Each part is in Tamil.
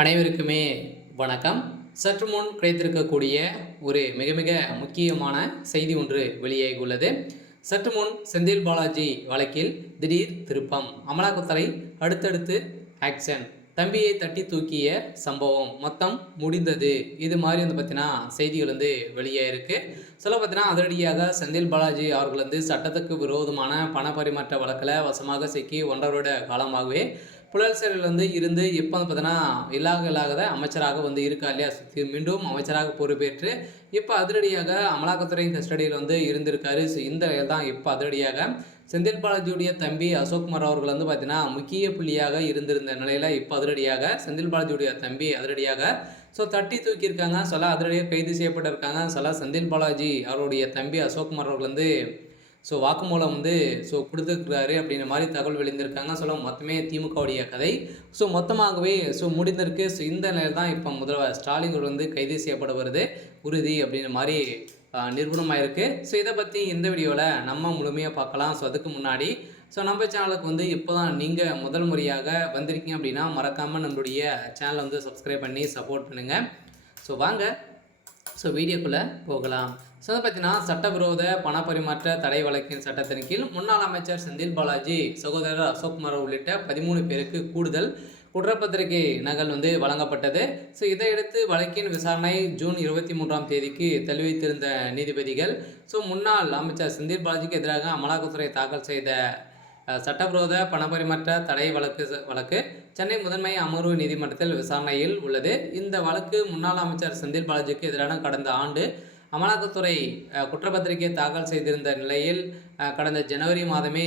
அனைவருக்குமே வணக்கம். சற்று முன் கிடைத்திருக்கக்கூடிய ஒரு மிக மிக முக்கியமான செய்தி ஒன்று வெளியாகியுள்ளது. சற்று முன் செந்தில் பாலாஜி வழக்கில் திடீர் திருப்பம். அமலாக்கத்துறை அடுத்தடுத்து ஆக்ஷன். தம்பியை தட்டி தூக்கிய சம்பவம் மொத்தம் முடிந்தது. இது மாதிரி பார்த்தீங்கன்னா செய்திகள் வெளியாயிருக்கு. சொல்ல பார்த்தீங்கன்னா அதிரடியாக செந்தில் பாலாஜி அவர்கள் சட்டத்துக்கு விரோதமான பண பரிமாற்ற வழக்கில் வசமாக சிக்கி 1.5 வருட காலமாகவே புழல் சிறையில் இருந்து இப்போ பார்த்தீங்கன்னா இல்லாத அமைச்சராக இருக்கா இல்லையா, மீண்டும் அமைச்சராக பொறுப்பேற்று இப்போ அதிரடியாக அமலாக்கத்துறை கஸ்டடியில் இருந்திருக்காரு. ஸோ இந்த தான் இப்போ அதிரடியாக செந்தில் பாலாஜியுடைய தம்பி அசோக்குமார் அவர்கள் பார்த்தீங்கன்னா முக்கிய புள்ளியாக இருந்திருந்த நிலையில் இப்போ அதிரடியாக செந்தில் பாலாஜியுடைய தம்பி அதிரடியாக தட்டி தூக்கியிருக்காங்க. சில அதிரடியாக கைது செய்யப்பட்டிருக்காங்க. சில செந்தில் பாலாஜி அவருடைய தம்பி அசோக்குமார் அவர்கள் வாக்குமூலம் கொடுத்துருக்காரு அப்படின்ற மாதிரி தகவல் வெளிந்திருக்காங்க. மொத்தமே திமுகவுடைய கதை மொத்தமாகவே முடிந்திருக்கு. இந்த நிலையில் தான் இப்போ முதல்வர் ஸ்டாலின் கைது செய்யப்பட வருது உறுதி அப்படின்ற மாதிரி நிரூபணமாக இருக்குது. இதை பற்றி இந்த வீடியோவில் நம்ம முழுமையாக பார்க்கலாம். அதுக்கு முன்னாடி நம்ம சேனலுக்கு இப்போ தான் நீங்கள் முதல் முறையாக வந்திருக்கீங்க அப்படின்னா மறக்காமல் நம்மளுடைய சேனலை சப்ஸ்கிரைப் பண்ணி சப்போர்ட் பண்ணுங்கள். வாங்க வீடியோக்குள்ளே போகலாம். அதை பார்த்தீங்கன்னா சட்டவிரோத பண பரிமாற்ற தடை வழக்கின் சட்டத்தின் கீழ் முன்னாள் அமைச்சர் செந்தில் பாலாஜி, சகோதரர் அசோக்குமார் உள்ளிட்ட 13 பேருக்கு கூடுதல் குற்றப்பத்திரிகை நகல் வழங்கப்பட்டது. இதையடுத்து வழக்கின் விசாரணை ஜூன் 23ஆம் தேதிக்கு தள்ளி வைத்திருந்த நீதிபதிகள் முன்னாள் அமைச்சர் செந்தில் பாலாஜிக்கு எதிராக அமலாக்கத்துறை தாக்கல் செய்த சட்டவிரோத பணப்பரிமாற்ற தடை வழக்கு சென்னை முதன்மை அமர்வு நீதிமன்றத்தில் விசாரணையில் உள்ளது. இந்த வழக்கு முன்னாள் அமைச்சர் செந்தில் பாலாஜிக்கு எதிரான கடந்த ஆண்டு அமலாக்கத்துறை குற்றப்பத்திரிகை தாக்கல் செய்திருந்த நிலையில் கடந்த ஜனவரி மாதமே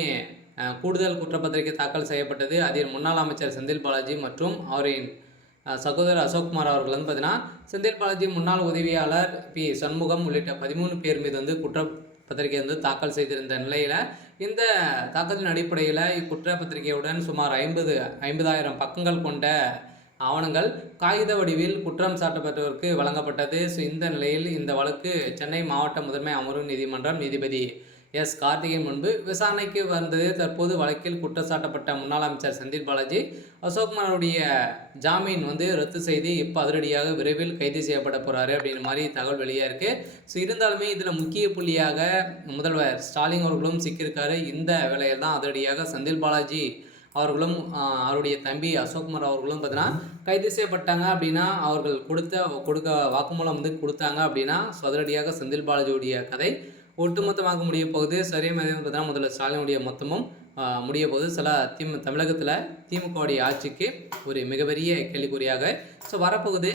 கூடுதல் குற்றப்பத்திரிகை தாக்கல் செய்யப்பட்டது. அதில் முன்னாள் அமைச்சர் செந்தில் பாலாஜி மற்றும் அவரின் சகோதரர் அசோக்குமார் அவர்கள் பார்த்தீங்கன்னா செந்தில் பாலாஜி முன்னாள் உதவியாளர் பி சண்முகம் உள்ளிட்ட 13 பேர் மீது குற்றப்பத்திரிகை தாக்கல் செய்திருந்த நிலையில் இந்த தாக்கத்தின் அடிப்படையில் இக்குற்றப்பத்திரிகையுடன் சுமார் 50,000 பக்கங்கள் கொண்ட ஆவணங்கள் காகித வடிவில் குற்றம் சாட்டப்பட்டவருக்கு வழங்கப்பட்டது. இந்த நிலையில் இந்த வழக்கு சென்னை மாவட்ட முதன்மை அமர்வு நீதிமன்றம் நீதிபதி எஸ் கார்த்திகேயன் முன்பு விசாரணைக்கு வந்தது. தற்போது வழக்கில் குற்றச்சாட்டப்பட்ட முன்னாள் அமைச்சர் செந்தில் பாலாஜி அசோக்குமாருடைய ஜாமீன் ரத்து செய்து இப்போ அதிரடியாக விரைவில் கைது செய்யப்பட போகிறாரு அப்படின்ற மாதிரி தகவல் வெளியாக இருக்குது. இருந்தாலுமே இதில் முக்கிய புள்ளியாக முதல்வர் ஸ்டாலின் அவர்களும் சிக்கியிருக்காரு. இந்த வேளையில் தான் அதிரடியாக செந்தில் பாலாஜி அவர்களும் அவருடைய தம்பி அசோக்குமார் அவர்களும் பார்த்தீங்கன்னா கைது செய்யப்பட்டாங்க அப்படின்னா அவர்கள் கொடுக்க வாக்குமூலம் கொடுத்தாங்க அப்படின்னா அதிரடியாக செந்தில் பாலாஜியுடைய கதை ஒட்டுமொத்தமாக முடிய போகுது. சரியாக பார்த்தீங்கன்னா முதல்ல ஸ்டாலினுடைய மொத்தமும் முடிய போகுது. தமிழகத்தில் திமுகவுடைய ஆட்சிக்கு ஒரு மிகப்பெரிய கேள்விக்குறியாக வரப்போகுது.